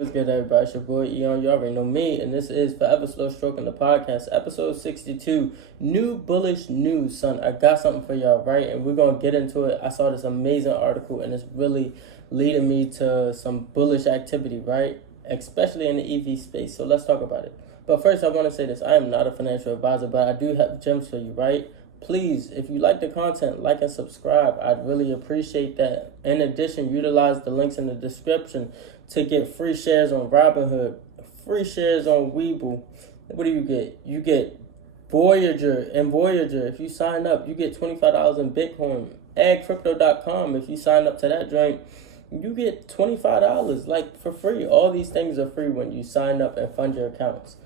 What's good, everybody? It's your boy Eon. You already know me, and this is Forever Slow Stroking the podcast, episode 62. New bullish news, son. I got something for y'all, right? And we're gonna get into it. I saw this amazing article, and it's really leading me to some bullish activity, right? Especially in the EV space. So let's talk about it. But first, I want to say this: I am not a financial advisor, but I do have gems for you, right? Please, if you like the content, like and subscribe. I'd really appreciate that. In addition, utilize the links in the description to get free shares on Robinhood, free shares on Webull. What do you get? You get Voyager and Voyager. If you sign up, you get $25 in Bitcoin. AddCrypto.com. If you sign up to that joint, you get $25 for free. All these things are free when you sign up and fund your accounts.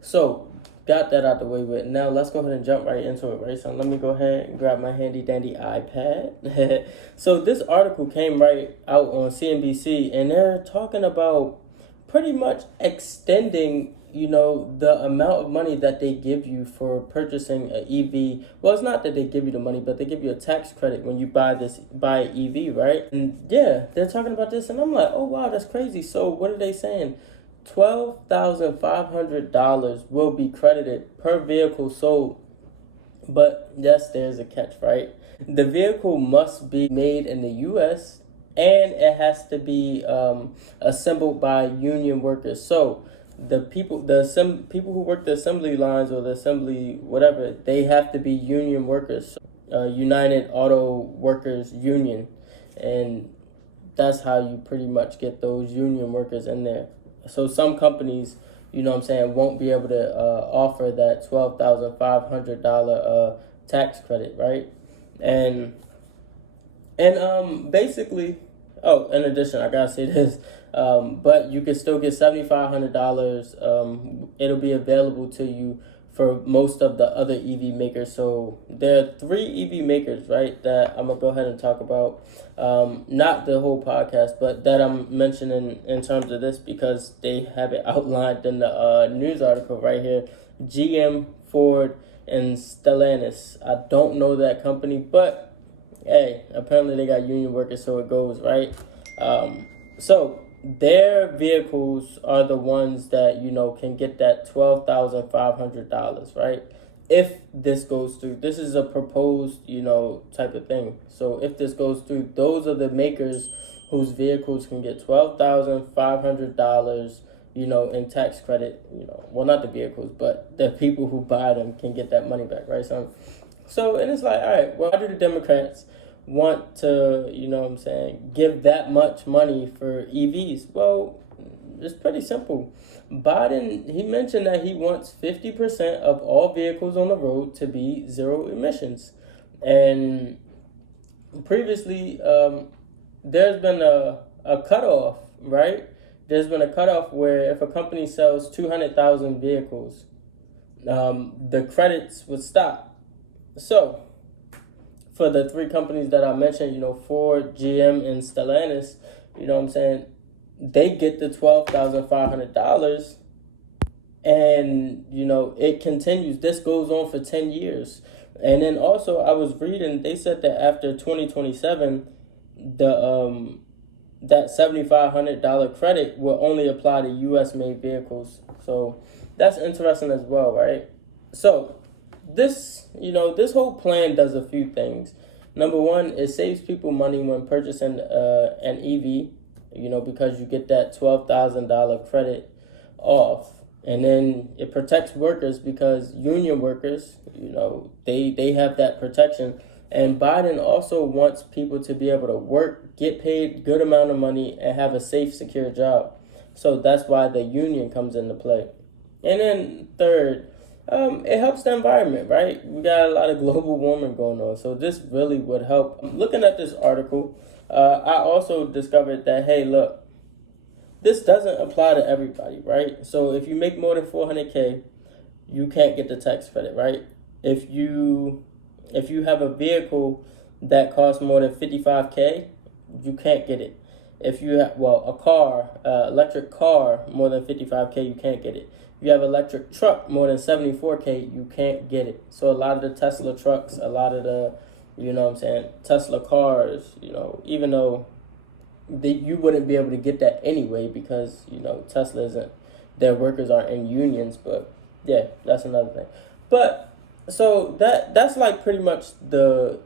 So, got that out the way with. Now, let's go ahead and jump right into it, right? So, let me go ahead and grab my handy dandy iPad. So, this article came right out on CNBC, and they're talking about pretty much extending, the amount of money that they give you for purchasing an EV. Well, it's not that they give you the money, but they give you a tax credit when you buy an EV, right? And yeah, they're talking about this, and I'm like, oh, wow, that's crazy. So, what are they saying? $12,500 will be credited per vehicle sold. But yes, there's a catch, right? The vehicle must be made in the U.S. and it has to be assembled by union workers. So the people who work the assembly lines or the assembly whatever, they have to be union workers. United Auto Workers Union, and that's how you pretty much get those union workers in there. So some companies, won't be able to offer that $12,500 tax credit, right? And basically, in addition, I gotta say this, but you can still get $7,500. It'll be available to you for most of the other EV makers. So there are 3 EV makers, right, that I'm going to go ahead and talk about. Not the whole podcast, but that I'm mentioning in terms of this because they have it outlined in the news article right here. GM, Ford, and Stellantis. I don't know that company, but hey, apparently they got union workers, so it goes, right? So their vehicles are the ones that, can get that $12,500, right? If this goes through. This is a proposed, type of thing. So if this goes through, those are the makers whose vehicles can get $12,500, in tax credit. Well, not the vehicles, but the people who buy them can get that money back, right? So and it's like, all right, well, why do the Democrats want to, give that much money for EVs? Well, it's pretty simple. Biden, he mentioned that he wants 50% of all vehicles on the road to be zero emissions. And previously, there's been a cutoff, right? There's been a cutoff where if a company sells 200,000 vehicles, the credits would stop. So, for the 3 companies that I mentioned, Ford, GM, and Stellantis, they get the $12,500, and, it continues. This goes on for 10 years. And then also, I was reading, they said that after 2027, that $7,500 credit will only apply to U.S.-made vehicles. So that's interesting as well, right? So this whole plan does a few things. Number one, it saves people money when purchasing an EV, because you get that $12,000 credit off. And then it protects workers because union workers, they have that protection. And Biden also wants people to be able to work, get paid good amount of money, and have a safe, secure job. So that's why the union comes into play. And then third, it helps the environment, right? We got a lot of global warming going on, so this really would help. Looking at this article, I also discovered that, hey, look, this doesn't apply to everybody, right? So if you make more than $400K, you can't get the tax credit, right? If you have a vehicle that costs more than $55K, you can't get it. If you have, electric car more than $55K, you can't get it. If you have electric truck more than $74K, you can't get it. So a lot of the Tesla trucks, a lot of the, Tesla cars, even though you wouldn't be able to get that anyway because, Tesla isn't, their workers aren't in unions. But yeah, that's another thing. But so that's like pretty much the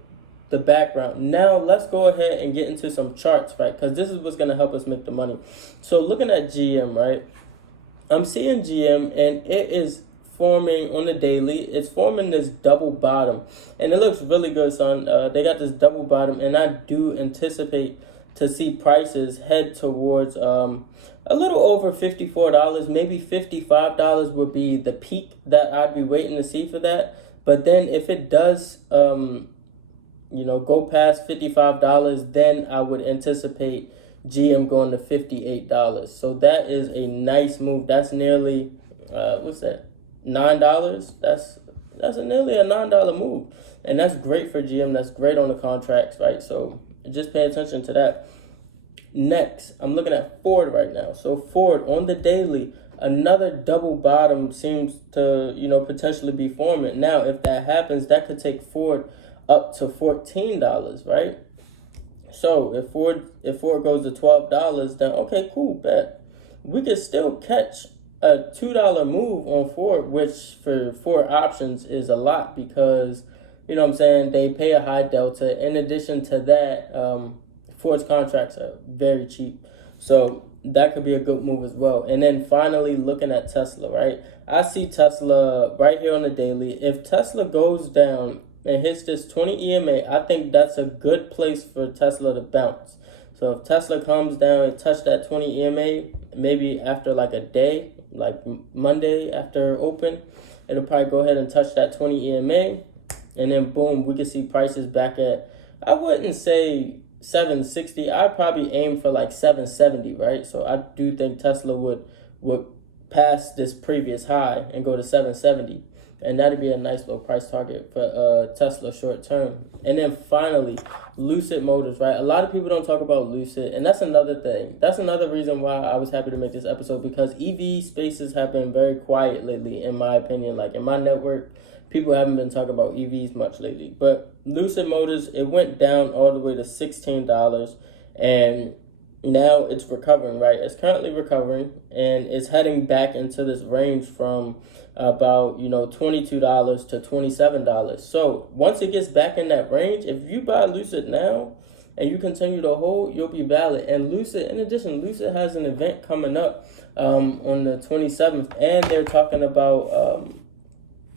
background. Now let's go ahead and get into some charts, right? Because this is what's going to help us make the money. So looking at GM, right? I'm seeing GM and it is forming on the daily. It's forming this double bottom and it looks really good, son. They got this double bottom and I do anticipate to see prices head towards a little over $54, maybe $55 would be the peak that I'd be waiting to see for that. But then if it does go past $55, then I would anticipate GM going to $58. So that is a nice move. That's nearly what's that? $9. That's nearly a $9 move. And that's great for GM. That's great on the contracts, right? So just pay attention to that. Next, I'm looking at Ford right now. So Ford on the daily, another double bottom seems to, potentially be forming. Now, if that happens, that could take Ford up to $14, right? So if Ford goes to $12, then okay, cool, bet. We could still catch a $2 move on Ford, which for Ford options is a lot because, they pay a high delta. In addition to that, Ford's contracts are very cheap. So that could be a good move as well. And then finally, looking at Tesla, right? I see Tesla right here on the daily. If Tesla goes down and hits this 20 EMA, I think that's a good place for Tesla to bounce. So if Tesla comes down and touch that 20 EMA, maybe after like a day, like Monday after open, it'll probably go ahead and touch that 20 EMA. And then boom, we can see prices back at, I wouldn't say 760. I'd probably aim for like 770, right? So I do think Tesla would pass this previous high and go to 770. And that'd be a nice low price target for Tesla short term. And then finally, Lucid Motors, right? A lot of people don't talk about Lucid, and that's another thing. That's another reason why I was happy to make this episode, because EV spaces have been very quiet lately, in my opinion. Like in my network, people haven't been talking about EVs much lately. But Lucid Motors, it went down all the way to $16, and now it's recovering, right? It's currently recovering, and it's heading back into this range from about, $22 to $27. So once it gets back in that range, if you buy Lucid now and you continue to hold, you'll be valid. And Lucid, in addition, Lucid has an event coming up on the 27th, and they're talking about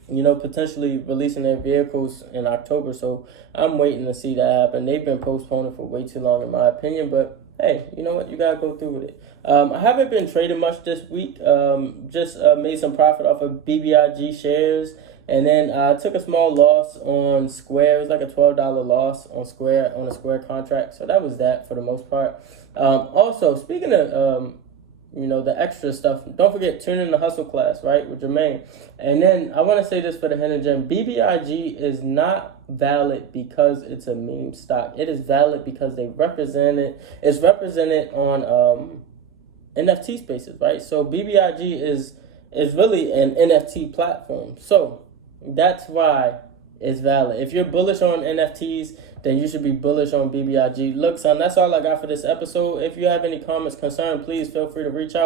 potentially releasing their vehicles in October. So I'm waiting to see that happen. They've been postponing for way too long, in my opinion, but hey, you know what? You gotta go through with it. I haven't been trading much this week. Just made some profit off of BBIG shares, and then I took a small loss on Square. It was like a $12 loss on a Square contract. So that was that for the most part. Also, speaking of the extra stuff, don't forget, tune in the hustle class, right, with Jermaine. And then I want to say this for the hidden gem. BBIG is not valid because it's a meme stock. It is valid because it's represented on NFT spaces, right? So BBIG is really an NFT platform. So that's why it's valid. If you're bullish on NFTs, then you should be bullish on BBIG. Look, son, that's all I got for this episode. If you have any comments, concerns, please feel free to reach out.